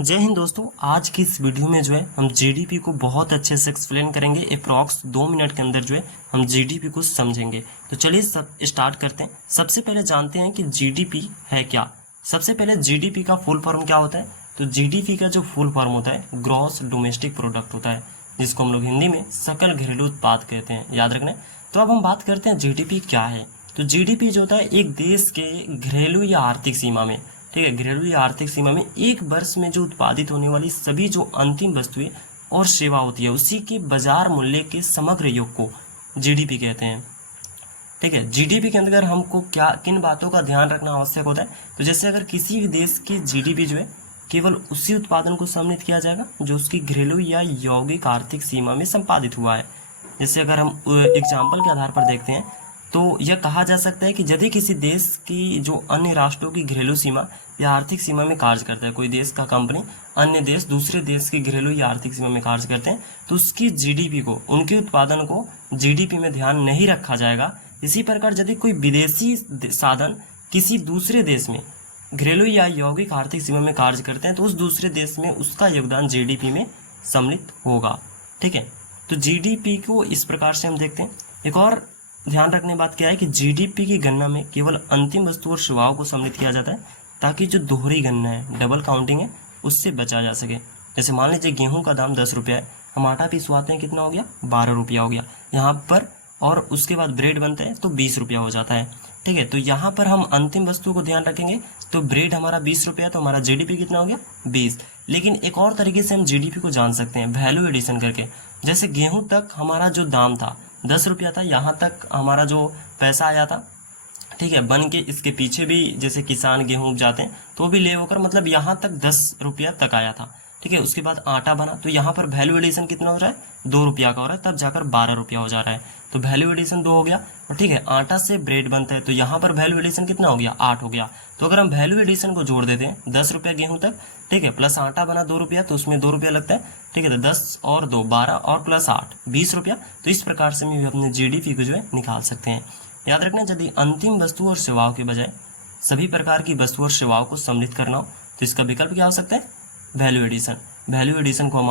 जय हिंद दोस्तों। आज की इस वीडियो में जो है हम जीडीपी को बहुत अच्छे से एक्सप्लेन करेंगे। अप्रॉक्स 2 मिनट के अंदर जो है हम जीडीपी को समझेंगे। तो चलिए सब स्टार्ट करते हैं। सबसे पहले जानते हैं कि जीडीपी है क्या। सबसे पहले जीडीपी का फुल फॉर्म क्या होता है। तो जीडीपी का जो फुल फॉर्म होता है ग्रॉस डोमेस्टिक प्रोडक्ट होता है, जिसको हम लोग हिंदी में सकल घरेलू उत्पाद कहते हैं, याद रखना है। तो अब हम बात करते हैं जीडीपी क्या है। तो जीडीपी जो होता है एक देश के घरेलू या आर्थिक सीमा में, ठीक है, घरेलू या आर्थिक सीमा में एक वर्ष में जो उत्पादित होने वाली सभी जो अंतिम वस्तुएं और सेवा होती है उसी के बाजार मूल्य के समग्र योग को जीडीपी कहते हैं। ठीक है, जीडीपी के अंदर हमको क्या किन बातों का ध्यान रखना आवश्यक होता है। तो जैसे अगर किसी भी देश की जीडीपी जो है केवल उसी उत्पादन को सम्मिलित किया जाएगा जो उसकी घरेलू या यौगिक आर्थिक सीमा में संपादित हुआ है। जैसे अगर हम एग्जाम्पल के आधार पर देखते हैं तो यह कहा जा सकता है कि यदि किसी देश की जो अन्य राष्ट्रों की घरेलू सीमा या आर्थिक सीमा में कार्य करता है, कोई देश का कंपनी अन्य देश दूसरे देश की घरेलू या आर्थिक सीमा में कार्य करते हैं, तो उसकी जीडीपी को, उनके उत्पादन को जीडीपी में ध्यान नहीं रखा जाएगा। इसी प्रकार यदि कोई विदेशी साधन किसी दूसरे देश में घरेलू या यौगिक आर्थिक सीमा में कार्य करते हैं तो उस दूसरे देश में उसका योगदान जीडीपी में सम्मिलित होगा। ठीक है, तो जीडीपी को इस प्रकार से हम देखते हैं। एक और ध्यान रखने बात क्या है कि जीडीपी की गणना में केवल अंतिम वस्तु और सेवाओं को सम्मिलित किया जाता है ताकि जो दोहरी गणना है, डबल काउंटिंग है, उससे बचा जा सके। जैसे मान लीजिए गेहूं का दाम 10 रुपया है, हम आटा पिसवाते हैं, कितना हो गया, 12 रुपया हो गया यहाँ पर, और उसके बाद ब्रेड बनता है तो 20 रुपया हो जाता है। ठीक है, तो यहाँ पर हम अंतिम वस्तु को ध्यान रखेंगे तो ब्रेड हमारा 20 रुपया, तो हमारा जीडीपी कितना हो गया, 20। लेकिन एक और तरीके से हम जीडीपी को जान सकते हैं, वैल्यू एडिशन करके। जैसे गेहूं तक हमारा जो दाम था 10 रुपया था, यहाँ तक हमारा जो पैसा आया था, ठीक है, बन के इसके पीछे भी जैसे किसान गेहूं उपजाते हैं तो भी ले होकर मतलब यहाँ तक 10 रुपया तक आया था। ठीक है, उसके बाद आटा बना तो यहाँ पर वैल्यू एडिशन कितना हो रहा है, 2 रुपया का हो रहा है, तब जाकर 12 रुपया हो जा रहा है, तो वैल्यू एडिशन 2 हो गया। और ठीक है, आटा से ब्रेड बनता है तो यहाँ पर वैल्यू एडिशन कितना हो गया, 8 हो गया। तो अगर हम वैल्यू एडिशन को जोड़ देते हैं 10 रुपया गेहूं तक, ठीक है, प्लस आटा बना 2 रुपया तो उसमें 2 रुपया लगता है। ठीक है, तो 10 और 2 12 और प्लस 8 20 रुपया। तो इस प्रकार से भी अपने जीडीपी को जो है निकाल सकते हैं। याद रखना, यदि अंतिम वस्तु और सेवाओं के बजाय सभी प्रकार की वस्तु और सेवाओं को सम्मिलित करना हो तो इसका विकल्प क्या हो सकता है, वैल्यू एडिशन। वैल्यू एडिशन को हम